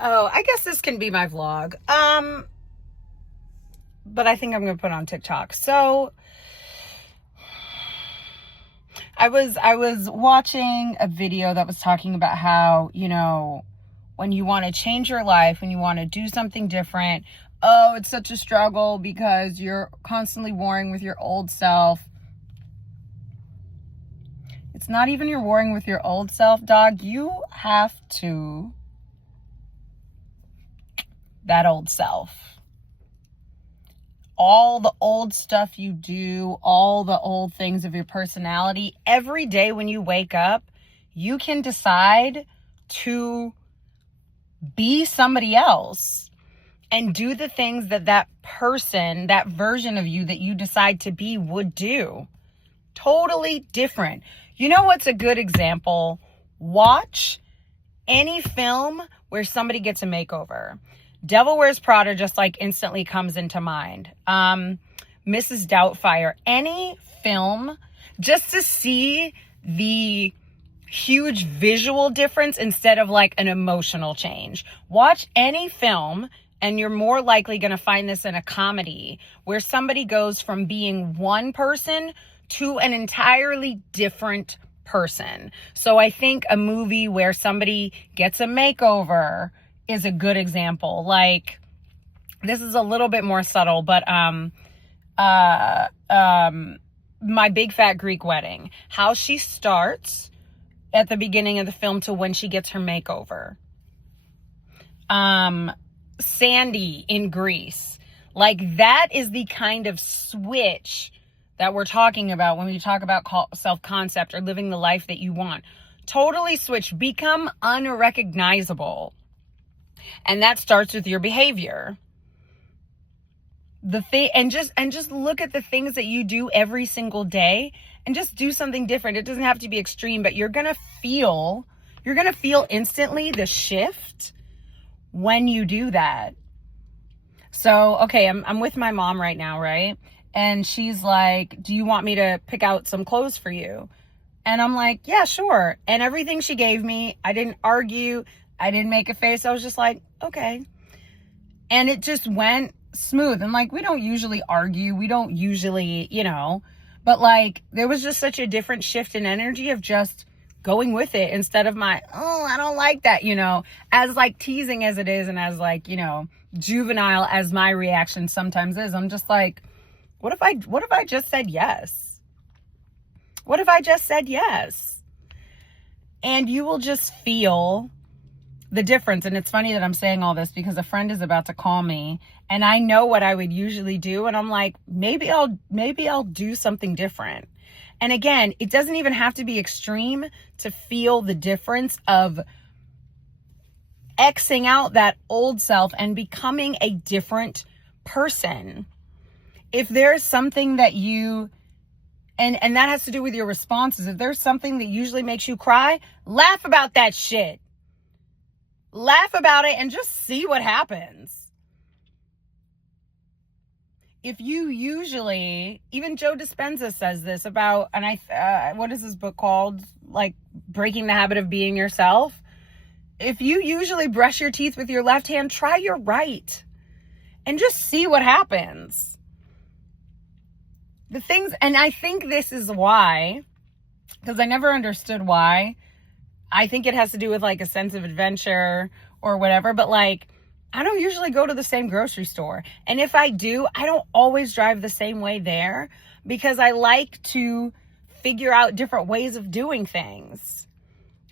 Oh, I guess this can be my vlog. But I think I'm gonna put it on TikTok. So I was watching a video that was talking about how, when you want to change your life, when you want to do something different, oh, it's such a struggle because you're constantly warring with your old self. It's not even you're warring with your old self, dog. You have to that old self. All the old stuff you do, all the old things of your personality, every day when you wake up, you can decide to be somebody else and do the things that that person, that version of you that you decide to be would do. Totally different. You know what's a good example? Watch any film where somebody gets a makeover. Devil Wears Prada just like instantly comes into mind. Mrs. Doubtfire, any film, just to see the huge visual difference instead of like an emotional change. Watch any film and you're more likely going to find this in a comedy where somebody goes from being one person to an entirely different person. So I think a movie where somebody gets a makeover is a good example. Like, this is a little bit more subtle, but My Big Fat Greek Wedding, how she starts at the beginning of the film to when she gets her makeover. Sandy in Greece, like that is the kind of switch that we're talking about when we talk about self-concept or living the life that you want. Totally switch, become unrecognizable. And that starts with your behavior. And just look at the things that you do every single day and just do something different. It doesn't have to be extreme, but you're going to feel instantly the shift when you do that. So, okay, I'm with my mom right now, right? And she's like, "Do you want me to pick out some clothes for you?" And I'm like, "Yeah, sure." And everything she gave me, I didn't argue. I didn't make a face. I was just like, okay. And it just went smooth. And like, we don't usually argue. We don't usually, but like, there was just such a different shift in energy of just going with it instead of my, oh, I don't like that, as like teasing as it is. And as like, juvenile as my reaction sometimes is, I'm just like, what if I just said yes? What if I just said yes? And you will just feel the difference. And it's funny that I'm saying all this because a friend is about to call me and I know what I would usually do. And I'm like, maybe I'll do something different. And again, it doesn't even have to be extreme to feel the difference of Xing out that old self and becoming a different person. If there's something that you, and that has to do with your responses. If there's something that usually makes you cry, laugh about that shit. Laugh about it and just see what happens. If you usually, even Joe Dispenza says this about, and what is this book called? Like Breaking the Habit of Being Yourself. If you usually brush your teeth with your left hand, try your right and just see what happens. And I think this is why, because I never understood why. I think it has to do with like a sense of adventure or whatever, but like, I don't usually go to the same grocery store. And if I do, I don't always drive the same way there because I like to figure out different ways of doing things.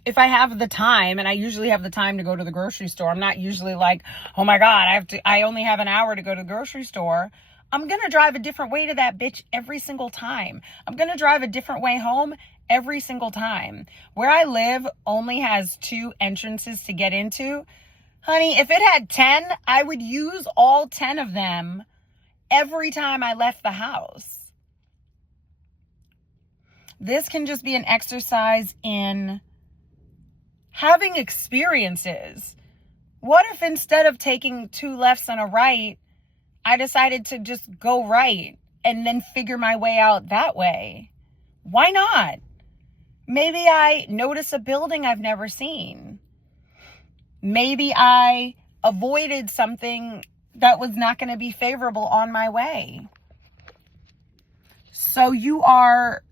If I have the time, and I usually have the time to go to the grocery store, I'm not usually like, oh my God, I only have an hour to go to the grocery store. I'm going to drive a different way to that bitch every single time. I'm going to drive a different way home every single time. Where I live only has 2 entrances to get into. Honey, if it had 10, I would use all 10 of them every time I left the house. This can just be an exercise in having experiences. What if instead of taking 2 lefts and a right, I decided to just go right and then figure my way out that way? Why not? Maybe I notice a building I've never seen. Maybe I avoided something that was not going to be favorable on my way. So you are,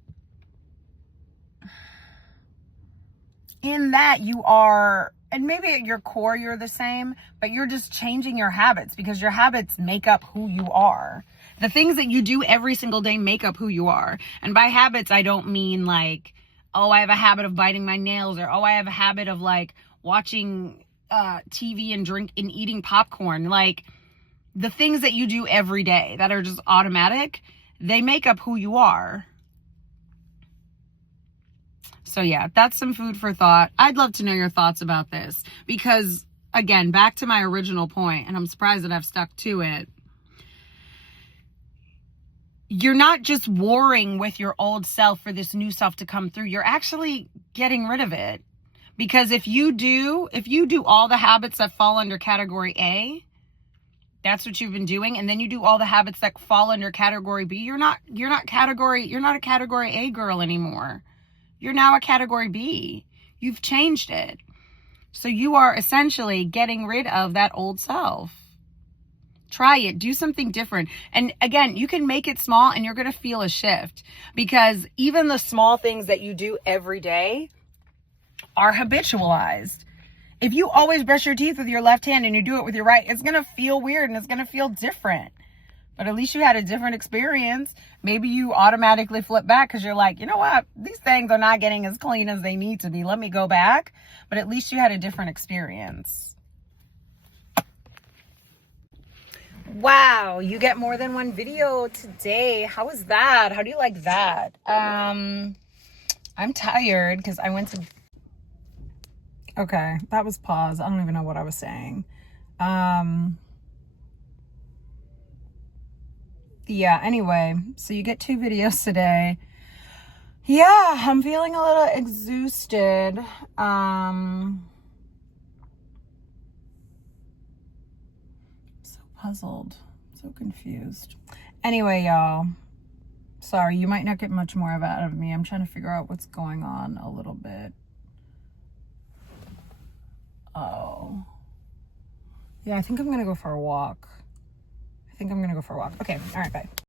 in that you are, and maybe at your core you're the same, but you're just changing your habits, because your habits make up who you are. The things that you do every single day make up who you are. And by habits, I don't mean like, oh, I have a habit of biting my nails, or oh, I have a habit of like watching TV and eating popcorn. Like, the things that you do every day that are just automatic, they make up who you are. So yeah, that's some food for thought. I'd love to know your thoughts about this, because again, back to my original point, and I'm surprised that I've stuck to it. You're not just warring with your old self for this new self to come through. You're actually getting rid of it. Because if you do all the habits that fall under category A, that's what you've been doing, and then you do all the habits that fall under category B, you're not a category A girl anymore. You're now a category B. You've changed it. So you are essentially getting rid of that old self. Try it. Do something different. And again, you can make it small and you're going to feel a shift, because even the small things that you do every day are habitualized. If you always brush your teeth with your left hand and you do it with your right, it's going to feel weird and it's going to feel different. But at least you had a different experience. Maybe you automatically flip back because you're like, you know what? These things are not getting as clean as they need to be. Let me go back. But at least you had a different experience. Wow, you get more than one video today. How was that? How do you like that? I'm tired because I went to... Okay, that was pause. I don't even know what I was saying. Yeah, anyway, so you get 2 videos today. Yeah, I'm feeling a little exhausted. So puzzled, so confused. Anyway, y'all, sorry, you might not get much more of it out of me. I'm trying to figure out what's going on a little bit. Oh. Yeah, I think I'm gonna go for a walk. Okay, all right, bye.